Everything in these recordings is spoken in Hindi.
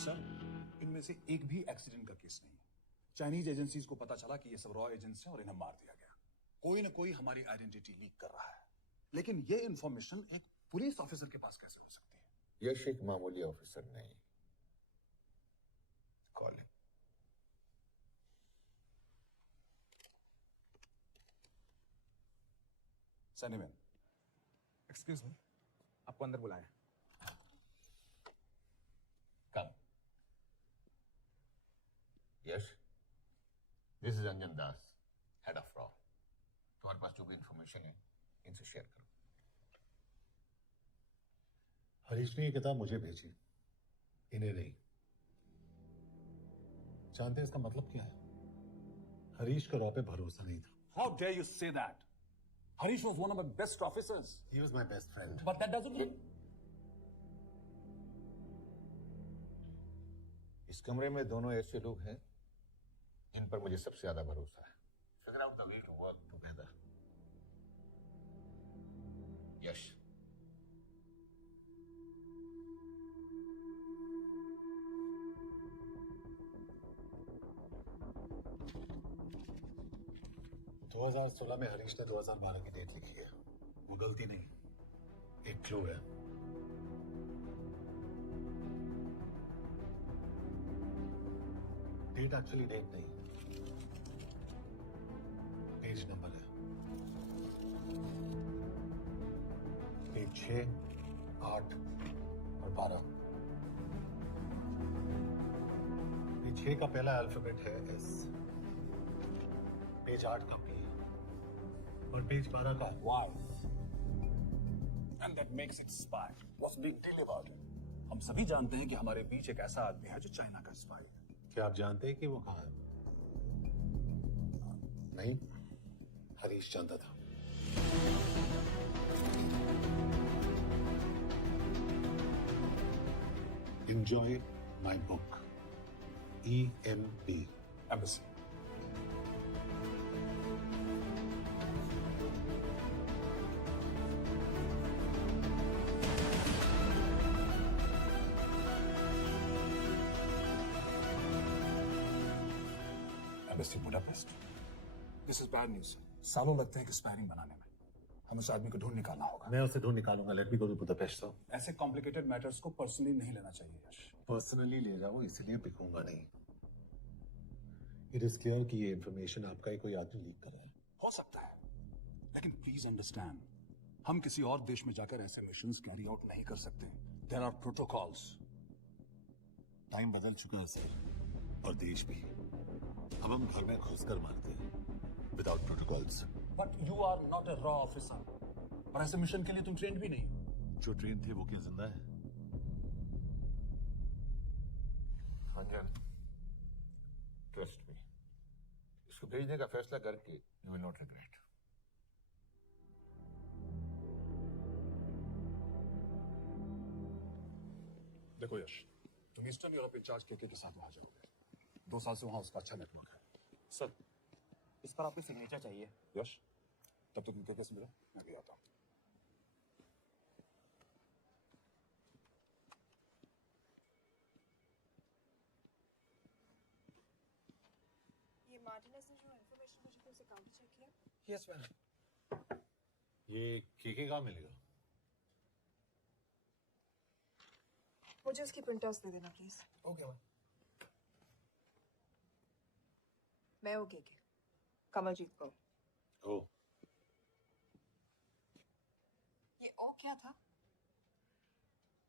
सर, इनमें से एक भी एक्सीडेंट का केस नहीं। चाइनीज एजेंसीज को पता चला कि ये सब रॉ एजेंट्स हैं और इन्हें मार दिया गया। कोई ना कोई हमारी आइडेंटिटी लीक कर रहा है, लेकिन ये इंफॉर्मेशन एक पुलिस ऑफिसर के पास कैसे हो सकती है? यश एक मामूली ऑफिसर नहीं। कॉलिंग। सनीमैन, एक्सक्यूज मी, आपको अंदर बुलाया। Come. Yash, this is Anjan Das, head of रॉ। तुम्हारे पास जो भी इंफॉर्मेशन है इनसे शेयर करो। हरीश ने ये किताब मुझे भेजी, इन्हें नहीं। जानते हैं इसका मतलब क्या है? हरीश का रॉ पे भरोसा नहीं था। How dare you say that? Harish was one of my best officers. He was my best friend. But that doesn't mean... इस कमरे में दोनों ऐसे लोग हैं जिन पर मुझे सबसे ज्यादा भरोसा है। Figure out the way to work together. यश, दो 2016 में हरीश ने 2012 की डेट लिखी है। वो गलती नहीं, एक क्लू है। डेट एक्चुअली डेट नहीं, पेज नंबर है। पेज 6, 8 और 12। पेज 6 का पहला अल्फाबेट है एस, पेज 8 का पी और पेज 12 का Why? And that makes it spy. What's the big deal about it? हम सभी जानते हैं कि हमारे बीच एक ऐसा आदमी है जो चाइना का स्पाई है। क्या आप जानते हैं कि वो कहाँ है? नहीं, हरीश जानता था। Enjoy my book. EMP. Embassy. Embassy Budapest. This is bad news. सालों लगते हैं कि स्पैनिंग बनाने में। हम उस आदमी को ढूंढ निकालना होगा। मैं उसे ढूंढ निकालूंगा। Let me go to Budapest. ऐसे कॉम्प्लिकेटेड मैटर्स को पर्सनली नहीं लेना चाहिए यश। पर्सनली ले जाओ, इसलिए बिकूंगा नहीं। इट इज क्लियर कि ये इंफॉर्मेशन आपका ही कोई आदमी लीक कर रहा है। हो सकता है, लेकिन प्लीज अंडरस्टैंड, हम किसी और देश में जाकर ऐसे मिशंस कैरी आउट नहीं कर सकते। There are protocols. टाइम बदल चुका है सर, और देश भी। अब हम घर में घुसकर मारते हैं without protocols. But you are not a रॉ ऑफिसर, और ऐसे मिशन के लिए तुम ट्रेंड भी नहीं हो। जो ट्रेन थे वो क्या जिंदा है? अंजन, ट्रस्ट मी, इसको भेजने का फैसला करके यू विल नॉट रिग्रेट। देखो यश, तुम ईस्टर्न यूरोप इंचार्ज के साथ वहां जाओगे। 2 साल से वहां उसका अच्छा नेटवर्क है। सर, इस पर आपकी सिग्नेचर चाहिए। यश, तब तक तुम से मिलो, मैं भी आता हूं। ये मार्टिनेस ने जो इंफॉर्मेशन मुझे तो उसे काउंटर चेक किया। Yes ma'am. ये केके कहाँ मिलेगा? मुझे उसकी प्रिंटआउट्स दे देना प्लीज। Okay ma'am. मैं हूँ केके, कमलजीत कौर। ओ, ये ओ क्या था?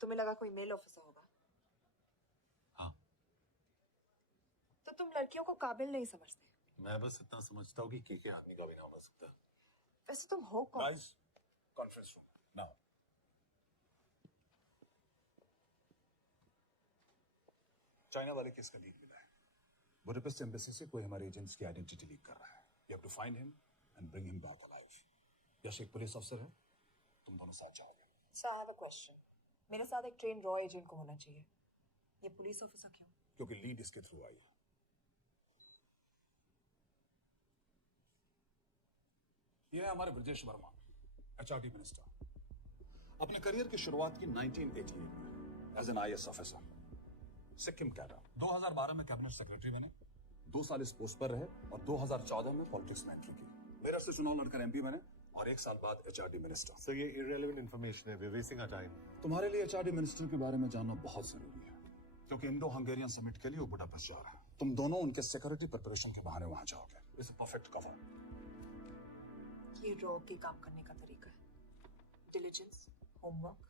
तुम्हें लगा कोई मेल ऑफिसर होगा? हाँ। तो तुम लड़कियों को काबिल नहीं समझते। मैं बस इतना समझता हूँ कि केके आदमी का भी नाम हो सकता है। वैसे तुम हो कौन? Guys, conference room now. China वाले केस का लीड मिला है। बुडापेस्ट एम्बेसी से कोई हमारे एजेंट्स की आइडेंटिटी लीक कर रहा है। You have to find him and bring him back alive. Yash एक पुलिस अफसर है, तुम दोनों साथ जाओगे। So I have a question. मेरे साथ एक ट्रेन रॉ एजेंट को होना चाहिए, ये पुलिस ऑफिसर क्यों? क्योंकि लीड इसके थ्रू आई है। यह है हमारे ब्रजेश वर्मा, एचआरडी मिनिस्टर। अपने करियर की शुरुआत की 1988 में as an IAS officer. Sikkim cadre. 2012 में कैबिनेट सेक्रेटरी बने। 2 साल इस पोस्ट पर रहे और 2014 में पॉलिटिक्स में एंट्री की। मेरा से चुनाव लड़कर एमपी बने और 1 साल बाद एचआरडी मिनिस्टर। सर ये इररेलेवेंट इंफॉर्मेशन है, we are wasting our time. तुम्हारे लिए एचआरडी मिनिस्टर के बारे में जानना बहुत जरूरी है, क्योंकि इंडो हंगेरियन समिट के लिए वो बुडापेस्ट जा रहा है। तुम दोनों उनके सिक्योरिटी प्रिपरेशन के बहाने वहां जाओगे। It's a perfect cover. ये रॉ के काम करने का तरीका है। Diligence, homework,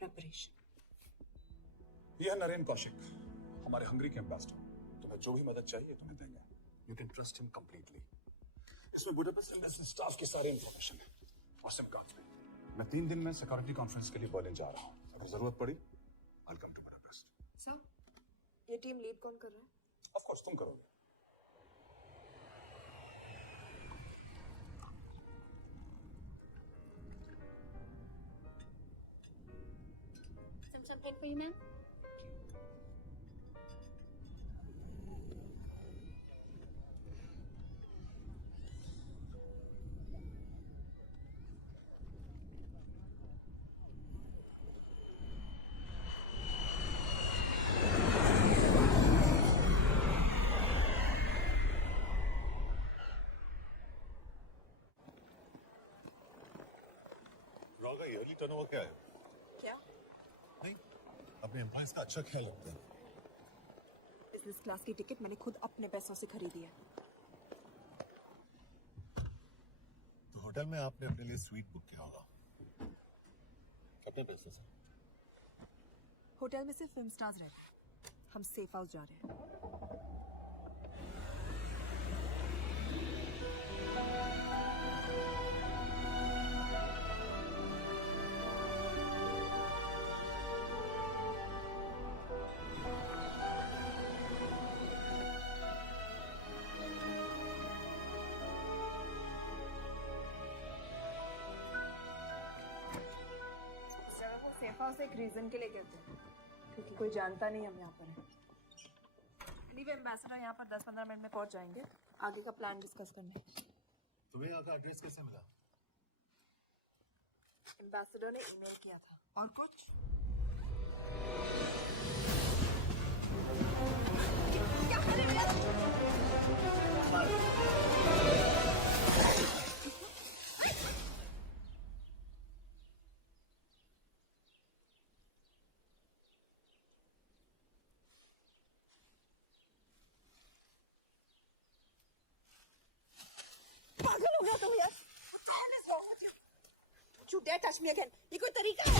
preparation. ये है नरेन कौशिक, हमारे हंगरी के एम्बेसडर। तुम्हें जो भी मदद चाहिए तुम्हें देंगे। You can trust him completely. इसमें बुडापेस्ट एम्बेसी स्टाफ की सारी इंफॉर्मेशन है और सिम कार्ड में। मैं 3 दिन में सिक्योरिटी कॉन्फ्रेंस के लिए बर्लिन जा रहा हूँ। अगर जरूरत पड़ी आई कम टू बुडापेस्ट। सर, ये टीम लीड कौन कर रहा है? ऑफ कोर्स तुम करोगे। Some champagne for you, ma'am? Raw का ईयरली टर्नओवर क्या है? क्या? नहीं, अपने एम्प्लॉइज का अच्छा ख्याल रखते हैं। बिजनेस क्लास की टिकट मैंने खुद अपने पैसों से खरीदी है। तो होटल में आपने अपने लिए स्वीट बुक किया होगा अपने पैसे से। होटल में सिर्फ फिल्म स्टार्स रहते हैं। हम सेफ हाउस जा रहे हैं। सेफ हाउस एक रीजन के लिए कहते हैं, क्योंकि कोई जानता नहीं हम यहाँ पर हैं। एनीवे एम्बेसडर यहाँ पर 10-15 मिनट में पहुँच जाएंगे आगे का प्लान डिस्कस करने। तुम्हें यहाँ का एड्रेस कैसे मिला? एम्बेसडर ने ईमेल किया था। और कुछ? क्या कर रहे पागल हो गया तुम यार? What the hell is wrong with you? Don't you dare touch me again. ये कोई तरीका है?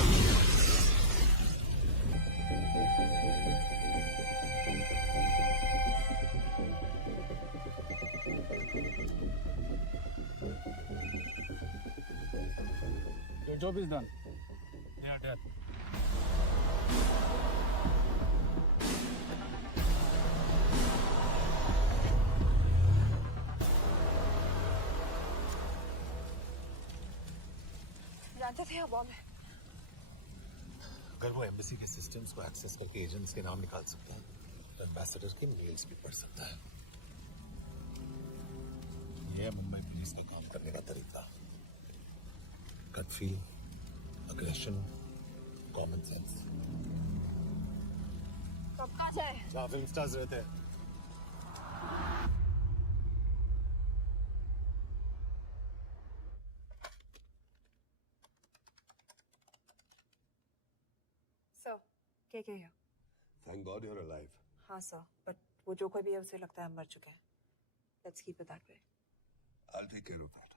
Your job is done. They are dead. जानते थे यहाँ बॉम्ब है। अगर वो एम्बेसी के सिस्टम्स को एक्सेस करके एजेंट्स के नाम निकाल सकता है तो एम्बेसडर के मेल्स भी पढ़ सकता है। ये है मुंबई पुलिस का काम करने का तरीका। Gut feel, aggression, common sense. कब कहाँ जाए? जहाँ फिल्म स्टार्स रहते हैं। सर, क्या है? Thank God you're alive. हाँ सर, बट वो जो कोई भी है उसे लगता है मर चुका है। Let's keep it that way. I'll take care of that.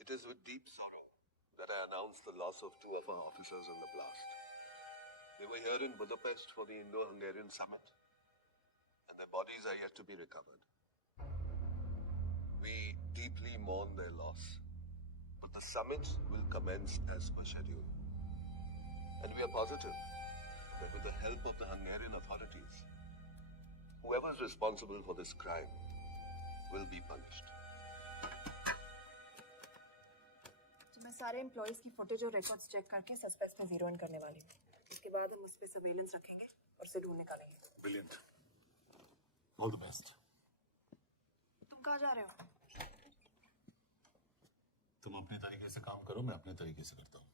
It is with deep sorrow that I announce the loss of 2 of our officers in the blast. They were here in Budapest for the Indo-Hungarian summit, and their bodies are yet to be recovered. We deeply mourn their loss, but the summit will commence as per schedule. And we are positive that with the help of the Hungarian authorities, whoever is responsible for this crime will be punished. तो मैं सारे एम्प्लॉइज की फुटेज और रिकॉर्ड्स चेक करके सस्पेक्ट्स में जीरो इन करने वाली हूँ। इसके बाद हम उस पे सर्वेलेंस रखेंगे और उसे ढूंढ निकालेंगे। Brilliant. All the best. तुम कहाँ जा रहे हो? तुम अपने तरीके से काम करो, मैं अपने तरीके से करता हूँ।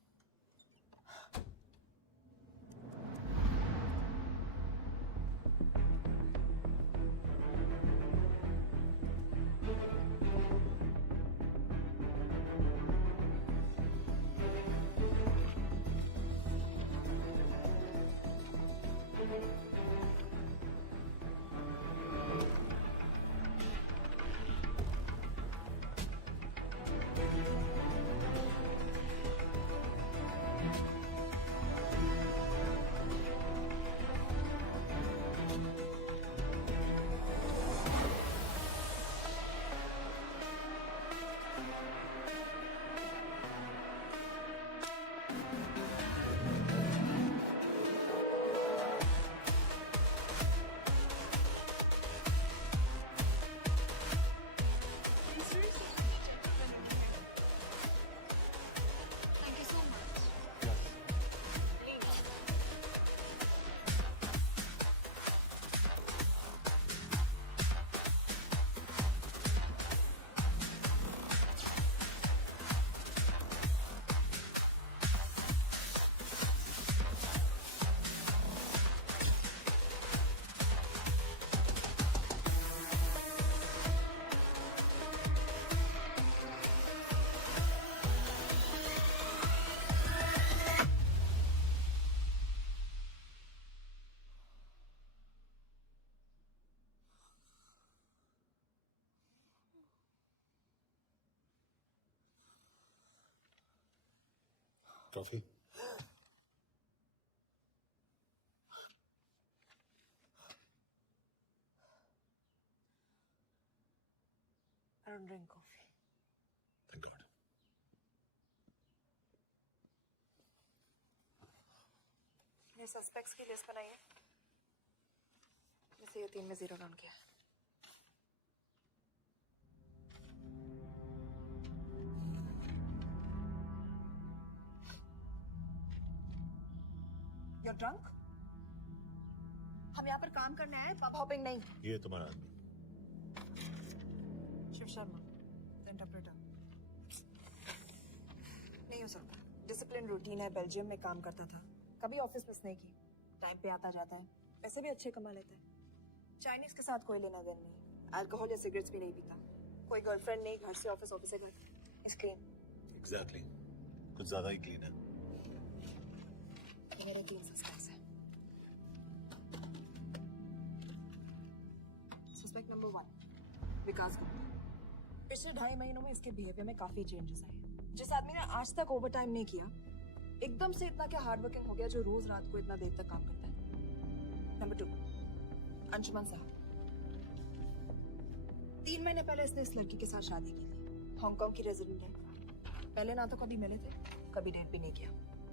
Trophy I don't drink coffee. Thank God. ये सस्पेक्ट्स की लिस्ट बनाई है, जिसे ये 3 में 0 डाउन किया है। You're drunk? हम यहाँ पर काम करने आए, पब हॉपिंग नहीं। ये तुम्हारा आदमी। Shiv Sharma, the interpreter। नहीं हो सकता। डिसिप्लिन रूटीन है, बेल्जियम में काम करता था, कभी ऑफिस मिस नहीं की, टाइम पे आता जाता है, पैसे भी अच्छे कमा लेता है। चाइनीज के साथ कोई लेना देना नहीं, अल्कोहल या सिगरेट्स भी नहीं पीता, कोई गर्लफ्रेंड नहीं, घर से ऑफिस, ऑफिस से घर। It's clean. एग्जैक्टली, कुछ ज्यादा ही क्लीन है। मेरे 3 सस्पेक्ट्स हैं। सस्पेक्ट नंबर 1, विकास गुप्ता। पिछले 2.5 महीनों में इसके बिहेवियर में काफी चेंजेस आए। जिस आदमी ने आज तक ओवर टाइम नहीं किया, एकदम से इतना क्या हार्ड वर्किंग हो गया जो रोज रात को इतना देर तक काम करता है। नंबर 2, अंशुमन साहब। 3 महीने पहले इसने इस लड़की के साथ शादी की थी, हांगकांग की रेजिडेंट है। पहले ना तो कभी मिले थे, कभी डेट भी नहीं किया,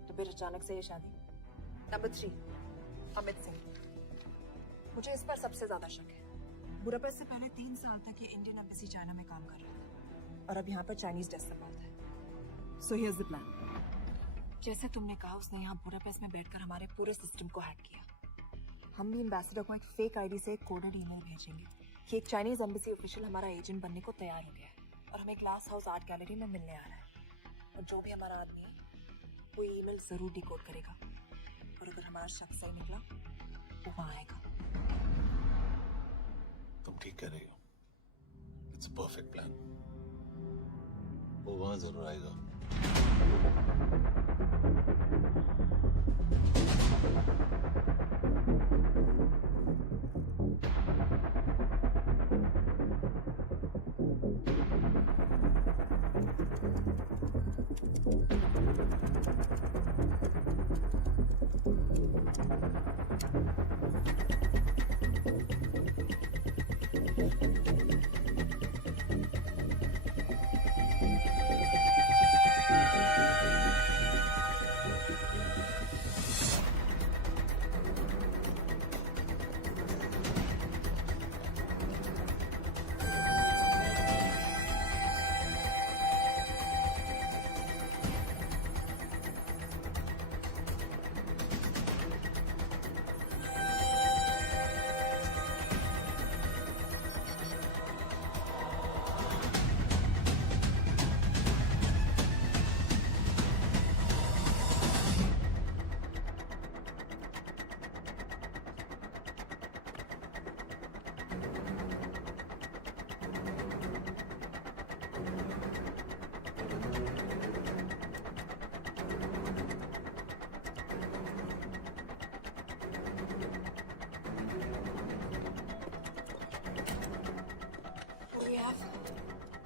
तो फिर अचानक से ये शादी। नंबर 3, अमित सिंह। मुझे इस पर सबसे ज्यादा शक है। बुडापेस्ट से पहले 3 साल तक ये इंडियन एम्बेसी चाइना में काम कर रहा था, और अब यहाँ पर चाइनीज डेस्क संभालता है। So here's the plan. जैसे तुमने कहा, उसने यहाँ बुडापेस्ट में बैठकर हमारे पूरे सिस्टम को हैक किया। हम भी एम्बेसडर को एक फेक आईडी से एक कोडेड ईमेल भेजेंगे कि एक चाइनीज एम्बेसी ऑफिशियल हमारा एजेंट बनने को तैयार हो गया है और हमें ग्लास हाउस आर्ट गैलरी में मिलने आ रहा है। और जो भी हमारा आदमी है, वो ईमेल जरूर डिकोड करेगा, और अगर हमारा शक सही निकला, वो वहाँ आएगा। तुम ठीक कह रही हो। It's a perfect plan. वो वहां जरूर आएगा।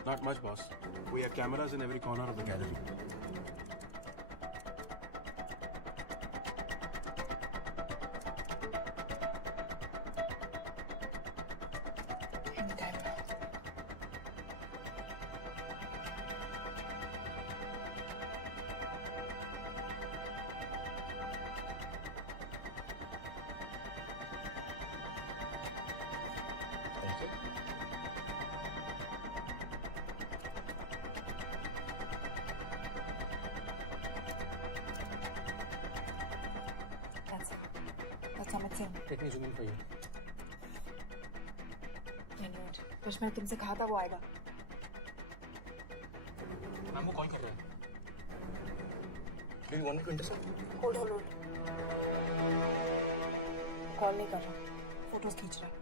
Not much, boss. We have cameras in every corner of the gallery. That's Amit Singh. Let me zoom in for you. कुछ मैंने तुमसे कहा था, वो आएगा। मैम, वो कॉल कर रहा है। Do you want me to intercept? Hold call नहीं कर रहा, फोटोज खींच रहा है।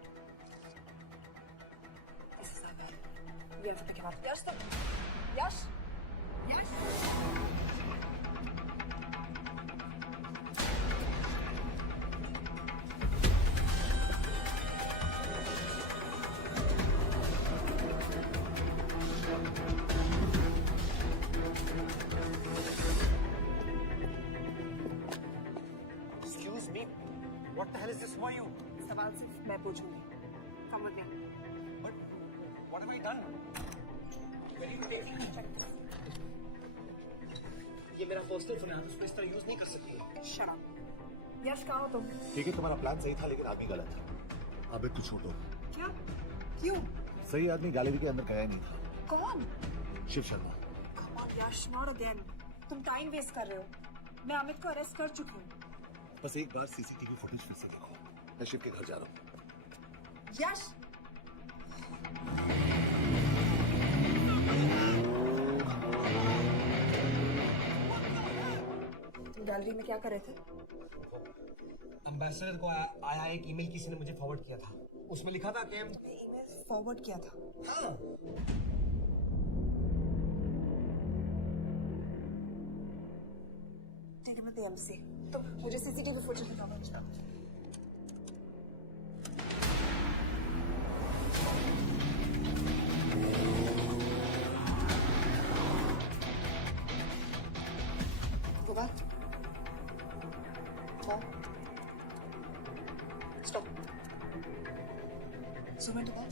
This is our man. We have to pick him up. Yash! is this? Who are you? सवाल सिर्फ मैं पूछूंगी. Come with me. But what have I done? Where are you taking me? ये मेरा पर्सनल फोन है, आप इसको इस तरह यूज नहीं कर सकते. Shut up. यश कहाँ हो तुम? ठीक है, तुम्हारा प्लान सही था लेकिन आदमी गलत था. अब तू छोड़ो. क्या? क्यों? सही आदमी गैलरी के अंदर गया ही नहीं था. कौन? Shiv Sharma. Come on Yash, not again. तुम टाइम वेस्ट कर रहे हो. मैं अमित को अरेस्ट कर चुकी हूँ. बस एक बार सीसीटीवी फुटेज फिर से देखो. मैं शिव के घर जा रहा हूँ. यश. तुम गैलरी में क्या कर रहे थे? एम्बेसडर को आया एक ईमेल किसी ने मुझे फॉरवर्ड किया था. उसमें लिखा था कि ईमेल फॉरवर्ड किया था. हाँ. Take him to the MC. तुम मुझे सीसीटीवी फुटेज दिखाओ. Go back. More. Stop. Zoom into that.